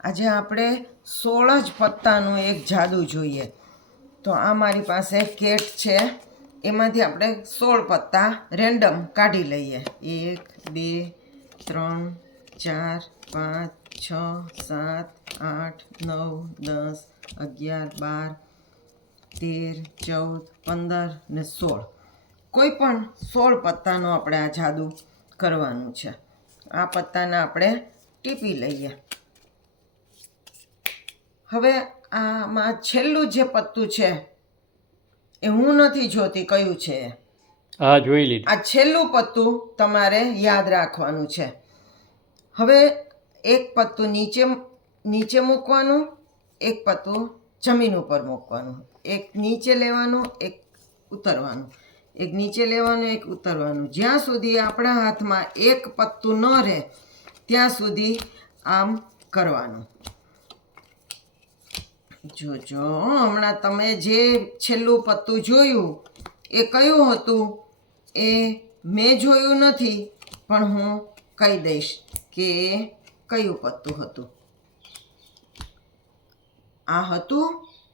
આજે આપણે 16 જ પત્તાનું એક જાદુ જોઈએ. તો આ મારી પાસે કેટ છે, એમાંથી આપણે 16 પત્તા રેન્ડમ કાઢી લઈએ. 1 2 3 4 5 6 7 8 9 10 11 12 13 14 15 ને 16. કોઈ પણ 16 પત્તાનો આપણે આ જાદુ કરવાનું છે. આ પત્તાને આપણે ટીપી લઈએ. હવે આમાં છેલ્લું જે પત્તું છે એ હું નથી જોતી કયું છે. હા, જોઈ લીધું. આ છેલ્લું પત્તું તમારે યાદ રાખવાનું છે. હવે એક પત્તું નીચે મૂકવાનું, એક પત્તું જમીન ઉપર મૂકવાનું, એક નીચે લેવાનું, એક ઉતરવાનું, એક નીચે લેવાનું, એક ઉતરવાનું. જ્યાં સુધી આપણા હાથમાં એક પત્તું ન રહે ત્યાં સુધી આમ કરવાનું. જોજો હમણાં તમે જે છેલ્લું પત્તું જોયું એ કયું હતું એ મેં જોયું નથી, પણ હું કહી દઈશ કે કયું પત્તું હતું. આ હતું?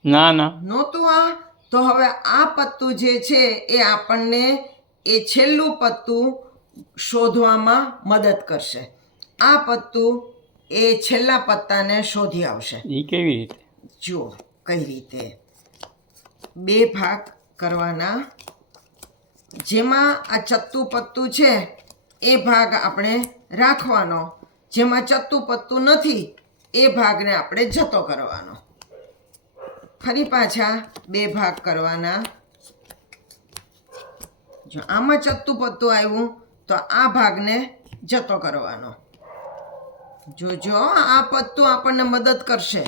ના ના, નહોતું આ. તો હવે આ પત્તું જે છે એ આપણને એ છેલ્લું પત્તું શોધવામાં મદદ કરશે. આ પત્તું એ છેલ્લા પત્તાને શોધી આવશે. એ કેવી રીતે? જુઓ કઈ રીતે. 2 ભાગ કરવાના. જેમાં આ ચત્તું પત્તું છે એ ભાગ આપણે રાખવાનો, જેમાં ચત્તું પત્તું નથી એ ભાગને આપણે જતો કરવાનો. ફરી પાછા 2 ભાગ કરવાના. જો આમાં ચત્તું પત્તું આવ્યું તો આ ભાગને જતો કરવાનો. જોજો આ પત્તું આપણને મદદ કરશે.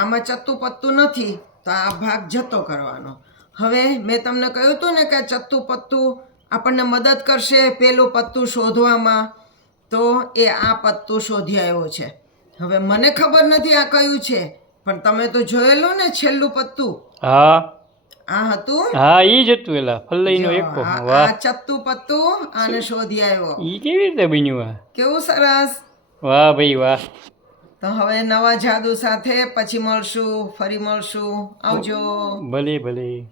આમાં ચત્તું પત્તું નથી તો આ ભાગ જતો કરવાનો. હવે મેં તમને કહ્યું હતું ને કે ચત્તું પત્તું આપણને મદદ કરશે પેલું પત્તું શોધવામાં, તો એ આ પત્તું શોધી આવ્યો છે. હવે મને ખબર નથી આ કયું છે, પણ તમે તો જોયેલું ને છેલ્લું પત્તું. હા આ હતું. હા, ઈ જ હતું. એલા ફલ્લાઈનો એકો. આ વાહ, ચત્તું પત્તું આને શોધી આવ્યો. ઈ કેવી રીતે બન્યું? આ કેવું સરસ. વાહ ભાઈ વાહ. તો હવે નવા જાદુ સાથે પછી મળશું, ફરી મળશું. આવજો. ભલે ભલે.